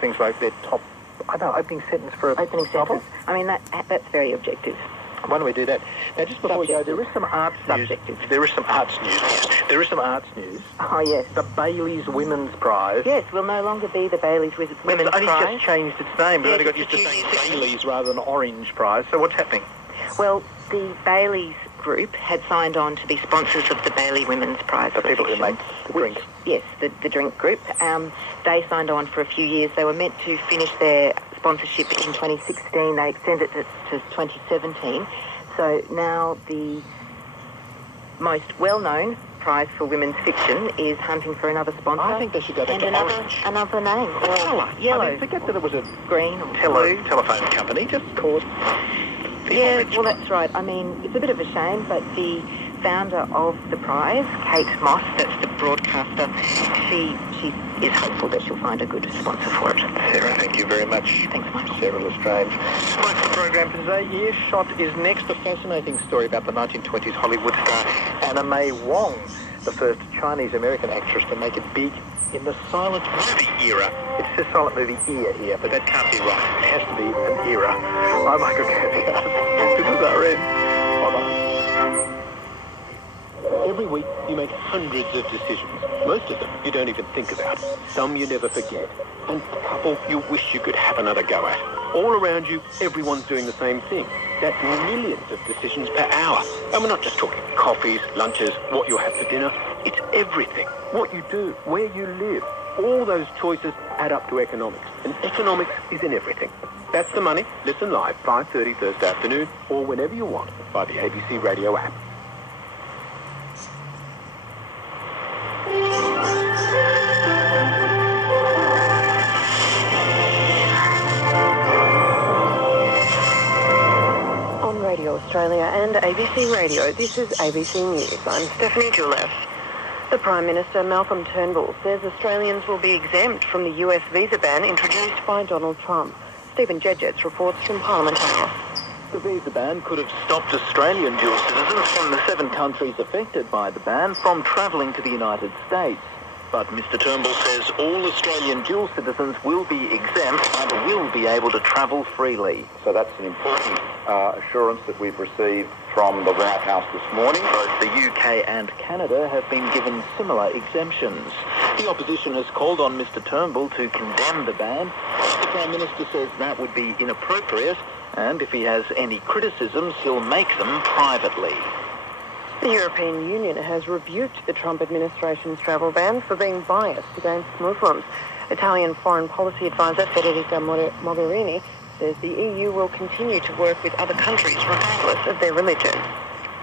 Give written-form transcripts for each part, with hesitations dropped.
Things like their top, I don't know, opening sentence for a opening novel? sentence. I mean, that's very objective. Why don't we do that? Now, just before we go, there is some arts news. There is some arts news. There is some arts news. Oh, yes. The Bailey's Women's Prize. Yes, will no longer be the Bailey's Women's Prize. It's only just changed its name, but only got used to saying Bailey's rather than Orange Prize. So what's happening? Well, the Bailey's group had signed on to be sponsors of the Bailey Women's Prize. The people who make the drink. Yes, the drink group. They signed on for a few years. They were meant to finish their sponsorship in 2016. They extended it to 2017. So now the most well-known prize for women's fiction is hunting for another sponsor. I think they should go back to orange. Another name. Or colour. Yellow. I mean, forget that it was a green or blue. Telephone company. Just call it the Yeah, orange well, one. that's right. I mean, it's a bit of a shame, but the founder of the prize, Kate Moss, that's the broadcaster, she is hopeful that she'll find a good sponsor for it. Sarah, thank you very much. Thanks, Michael. Sarah Lestrange. Right, the program for today. Earshot is next. A fascinating story about the 1920s Hollywood star Anna May Wong, the first Chinese-American actress to make it big in the silent movie era. It says silent movie era here, but that can't be right. It has to be an era. I'm Michael Caviar. This is RN. Hold on. Every week, you make hundreds of decisions. Most of them you don't even think about. Some you never forget. And a couple you wish you could have another go at. All around you, everyone's doing the same thing. That's millions of decisions per hour. And we're not just talking coffees, lunches, what you'll have for dinner. It's everything. What you do, where you live. All those choices add up to economics. And economics is in everything. That's The Money. Listen live, 5:30 Thursday afternoon, or whenever you want, by the ABC Radio app. On Radio Australia and ABC Radio, this is ABC News. I'm Stephanie Juleff. The Prime Minister, Malcolm Turnbull, says Australians will be exempt from the US visa ban introduced by Donald Trump. Stephen Jedgetts reports from Parliament House. The visa ban could have stopped Australian dual citizens from the 7 countries affected by the ban from travelling to the United States. But Mr Turnbull says all Australian dual citizens will be exempt and will be able to travel freely. So that's an important assurance that we've received from the White House this morning. Both the UK and Canada have been given similar exemptions. The opposition has called on Mr Turnbull to condemn the ban. The Prime Minister says that would be inappropriate, and if he has any criticisms, he'll make them privately. The European Union has rebuked the Trump administration's travel ban for being biased against Muslims. Italian Foreign Policy Advisor Federica Mogherini says the EU will continue to work with other countries regardless of their religion.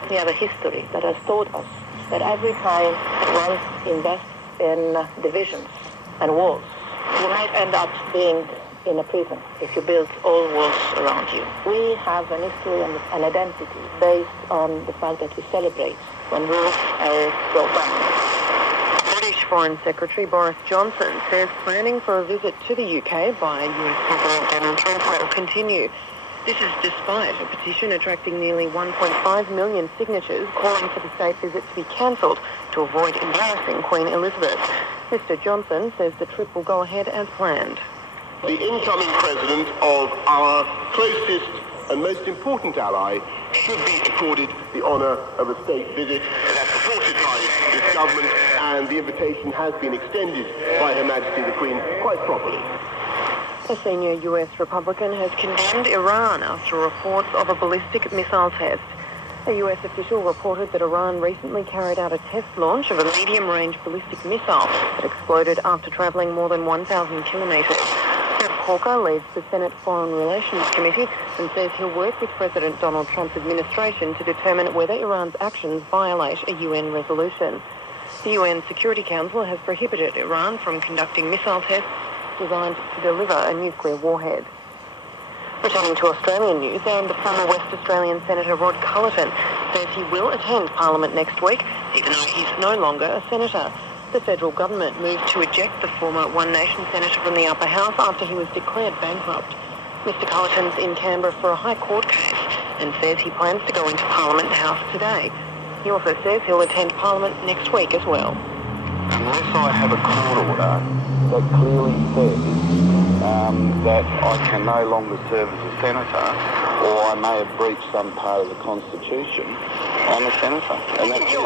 We have a history that has taught us that every time one invests in divisions and walls, you might end up being in a prison if you build all walls around you. We have an history and an identity based on the fact that we celebrate when rules are broken. British Foreign Secretary Boris Johnson says planning for a visit to the UK by US President Donald Trump will continue. This is despite a petition attracting nearly 1.5 million signatures calling for the state visit to be cancelled to avoid embarrassing Queen Elizabeth. Mr Johnson says the trip will go ahead as planned. The incoming president of our closest and most important ally should be accorded the honour of a state visit. That's supported by this government, and the invitation has been extended by Her Majesty the Queen quite properly. A senior US Republican has condemned Iran after reports of a ballistic missile test. A US official reported that Iran recently carried out a test launch of a medium-range ballistic missile that exploded after travelling more than 1,000 kilometres. Jeff Corker leads the Senate Foreign Relations Committee and says he'll work with President Donald Trump's administration to determine whether Iran's actions violate a UN resolution. The UN Security Council has prohibited Iran from conducting missile tests designed to deliver a nuclear warhead. Returning to Australian news, and former West Australian Senator Rod Cullerton says he will attend Parliament next week, even though he's no longer a senator. The federal government moved to eject the former One Nation senator from the upper house after he was declared bankrupt. Mr Cullerton's in Canberra for a High Court case and says he plans to go into Parliament House today. He also says he'll attend Parliament next week as well. Unless I have a court order that clearly says that I can no longer serve as a senator, or I may have breached some part of the Constitution, I'm a senator. And that's it.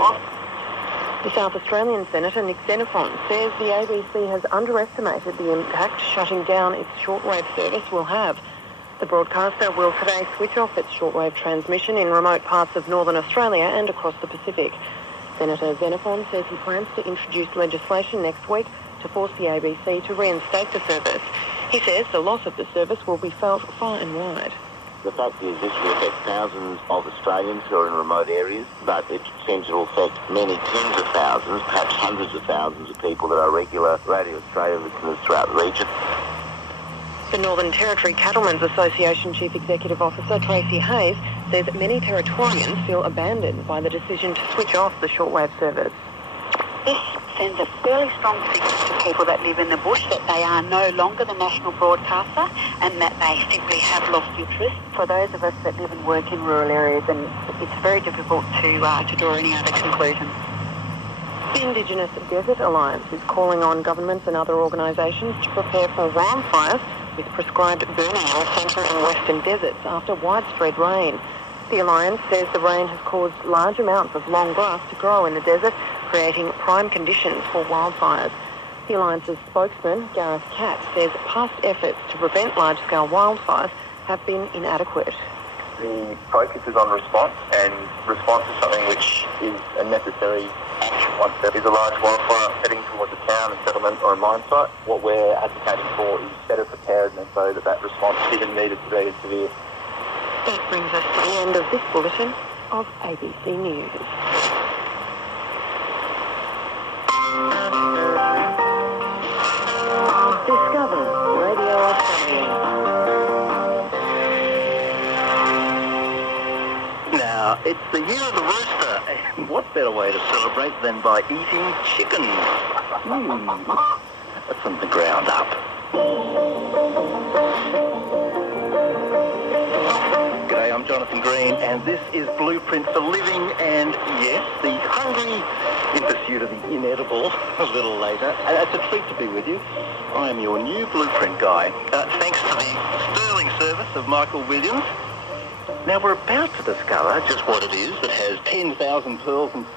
The South Australian Senator Nick Xenophon says the ABC has underestimated the impact shutting down its shortwave service will have. The broadcaster will today switch off its shortwave transmission in remote parts of northern Australia and across the Pacific. Senator Xenophon says he plans to introduce legislation next week to force the ABC to reinstate the service. He says the loss of the service will be felt far and wide. The fact is this will affect thousands of Australians who are in remote areas, but it seems to affect many tens of thousands, perhaps hundreds of thousands of people that are regular Radio Australia listeners throughout the region. The Northern Territory Cattlemen's Association Chief Executive Officer Tracy Hayes says many Territorians feel abandoned by the decision to switch off the shortwave service. This sends a fairly strong signal to people that live in the bush that they are no longer the national broadcaster and that they simply have lost interest. For those of us that live and work in rural areas, and it's very difficult to draw any other conclusion. The Indigenous Desert Alliance is calling on governments and other organisations to prepare for wildfires with prescribed burning in the central and western deserts after widespread rain. The Alliance says the rain has caused large amounts of long grass to grow in the desert, creating prime conditions for wildfires. The Alliance's spokesman, Gareth Catt, says past efforts to prevent large-scale wildfires have been inadequate. The focus is on response, and response is something which is a necessary action once there is a large wildfire heading towards a town, a settlement or a mine site. What we're advocating for is better preparedness so that response isn't needed to be as severe. That brings us to the end of this bulletin of ABC News. Discover Radio Australia. Now, it's the year of the rooster, and what better way to celebrate than by eating chicken? That's from the ground up. G'day, I'm Jonathan Green, and this is Blueprint for Living, and yes, the hungry in pursuit of the inedible a little later. And it's a treat to be with you. I am your new Blueprint guy, thanks to the sterling service of Michael Williams. Now, we're about to discover just what it is that has 10,000 pearls and